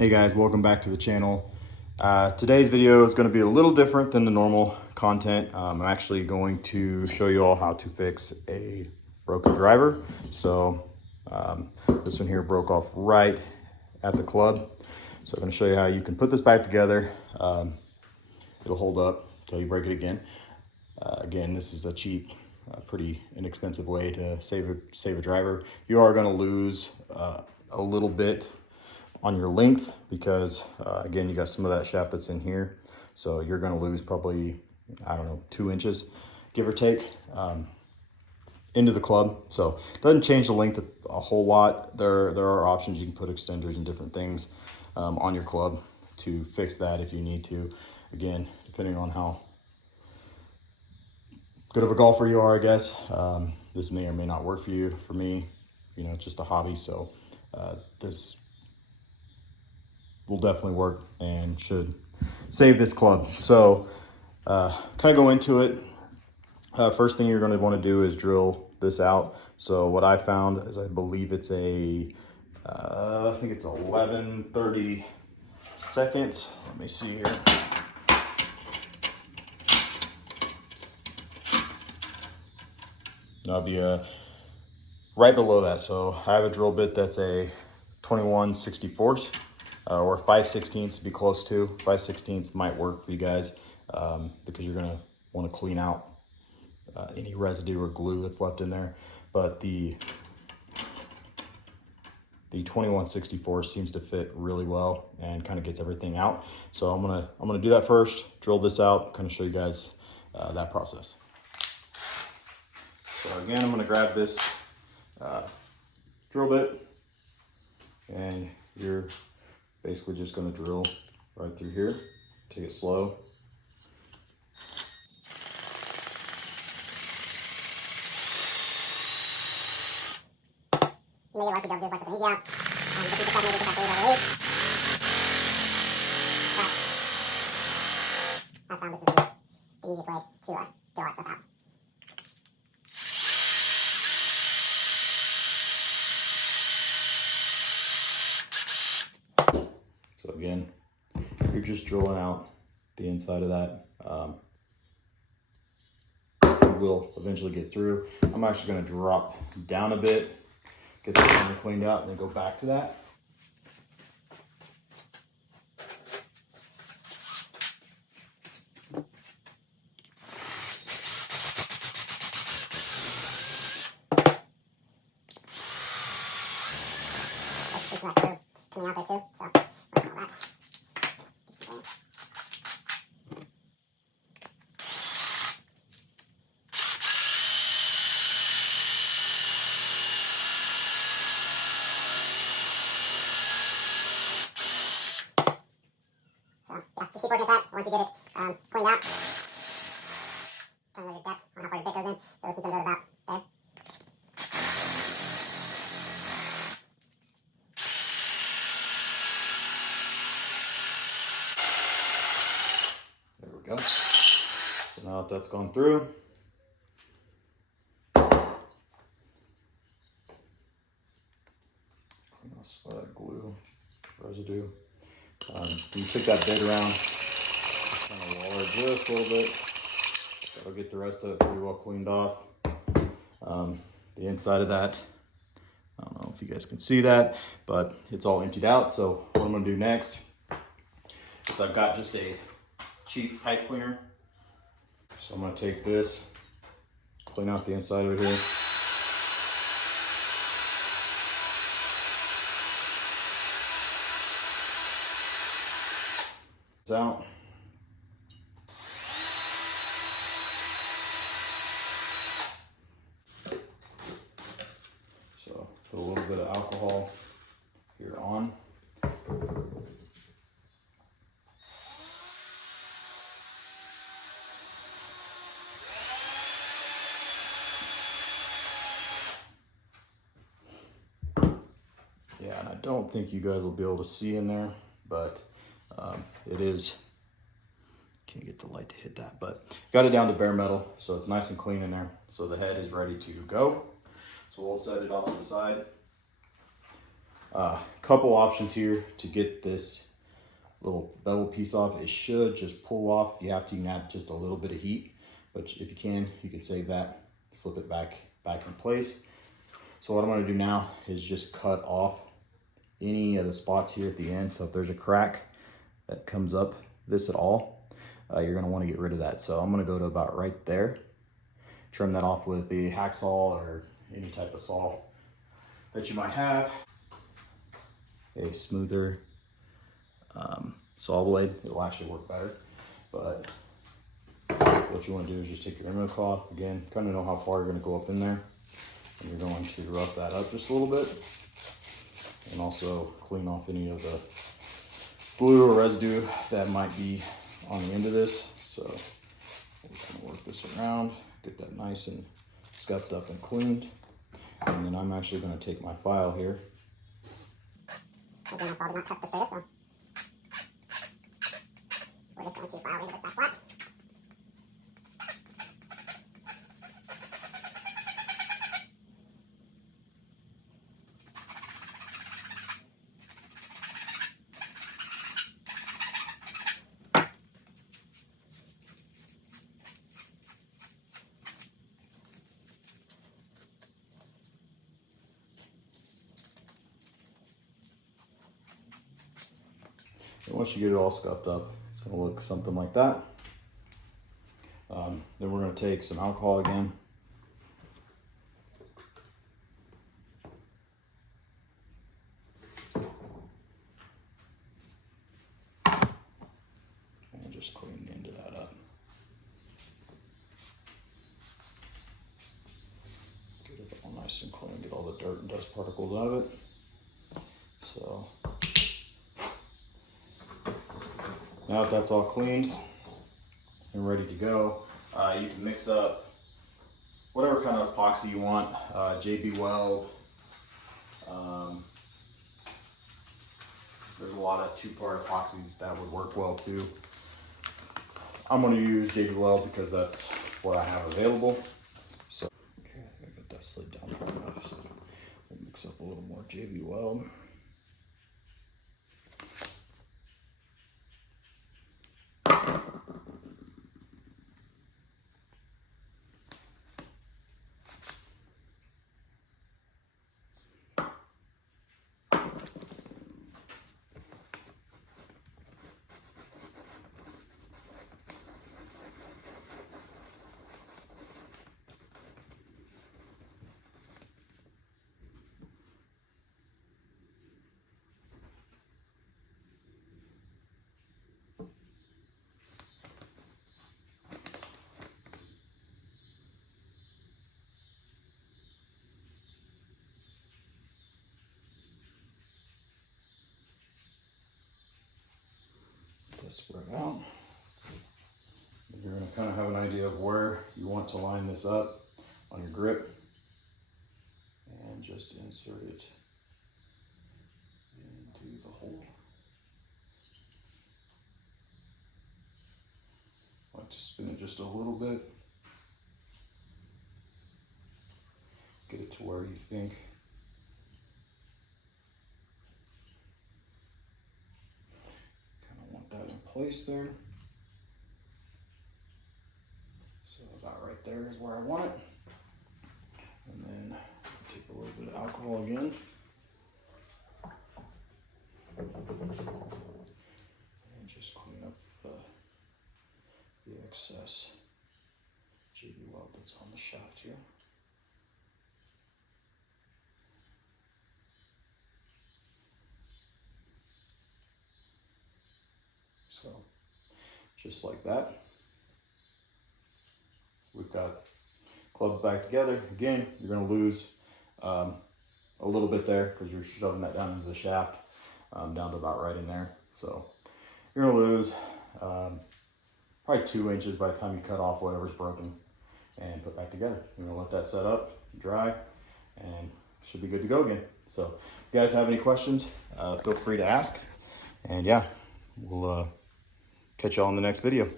Hey guys, welcome back to the channel. Today's video is going to be a little different than the normal content. I'm actually going to show you all how to fix a broken driver. So this one here broke off right at the club. So I'm going to show you how you can put this back together. It'll hold up until you break it again. Again, this is a cheap, pretty inexpensive way to save a driver. You are going to lose a little bit on your length because again, you got some of that shaft that's in here, so you're going to lose probably, I don't know, 2 inches give or take into the club. So it doesn't change the length a whole lot. There are options. You can put extenders and different things on your club to fix that if you need to. Again, depending on how good of a golfer you are, I guess. This may or may not work for you. For me, you know, it's just a hobby, so this will definitely work and should save this club. So kind of go into it. First thing you're going to want to do is drill this out. So what I found is, I believe it's I think it's 11/32. Let me see here. That'll be right below that. So I have a drill bit that's a 21/64. Or 5/16 to be close to. 5/16 might work for you guys because you're gonna want to clean out any residue or glue that's left in there. But the 21/64 seems to fit really well and kind of gets everything out. So I'm gonna do that first. Drill this out. Kind of show you guys that process. So again, I'm gonna grab this drill bit, and you're basically just going to drill right through here. Take it slow. You may get lucky, they'll do is like with an easy out. But people thought maybe just have to leave over 8. But I found this is the easiest way to get all that stuff out. So again, you're just drilling out the inside of that. You will eventually get through. I'm actually going to drop down a bit, get this center cleaned out, and then go back to that. There's that glue coming out there too, so work on all that. So yeah, just keep working at that. Once you get it cleaned out, kind of your depth on how far your bit goes in. So this is going to go to about there. There we go. So now that that's gone through, clean off some of that glue residue. You take that bit around, just kind of roll it just a little bit. That'll get the rest of it pretty well cleaned off. The inside of that, I don't know if you guys can see that, but it's all emptied out. So what I'm gonna do next is, I've got just a cheap pipe cleaner. So I'm gonna take this, clean out the inside of it here. Out. So put a little bit of alcohol here on. Yeah, and I don't think you guys will be able to see in there, but it is, can't get the light to hit that, but got it down to bare metal, so it's nice and clean in there. So the head is ready to go. So we'll set it off to the side. Couple options here to get this little bevel piece off. It should just pull off. You have to add just a little bit of heat, but if you can save that, slip it back in place. So what I'm going to do now is just cut off any of the spots here at the end. So if there's a crack that comes up this at all, you're going to want to get rid of that. So I'm going to go to about right there, trim that off with the hacksaw or any type of saw that you might have. A smoother saw blade, it'll actually work better. But what you want to do is just take your emery cloth, again, kind of know how far you're going to go up in there, and you're going to rough that up just a little bit, and also clean off any of the glue or residue that might be on the end of this. So we're just going to work this around, get that nice and scuffed up and cleaned, and then I'm actually going to take my file here. Again, I saw I did not cut the straightest, so we're just going to file leave this back flat. And once you get it all scuffed up, it's going to look something like that. Then we're going to take some alcohol again. And just clean the end of that up. Get it all nice and clean, get all the dirt and dust particles out of it. So now that that's all cleaned and ready to go, you can mix up whatever kind of epoxy you want, JB Weld. There's a lot of two-part epoxies that would work well too. I'm going to use JB Weld because that's what I have available. So, okay, I got that slid down far enough, so we'll mix up a little more JB Weld. Spread out. You're going to kind of have an idea of where you want to line this up on your grip, and just insert it into the hole. I like to spin it just a little bit, get it to where you think that in place there. So about right there is where I want it. And then take a little bit of alcohol again. And just clean up the excess JB Weld that's on the shaft here. So just like that, we've got clubbed back together. Again, you're going to lose a little bit there because you're shoving that down into the shaft, down to about right in there. So you're going to lose probably 2 inches by the time you cut off whatever's broken and put back together. You're going to let that set up, dry, and should be good to go again. So if you guys have any questions, feel free to ask. And yeah, we'll catch y'all in the next video.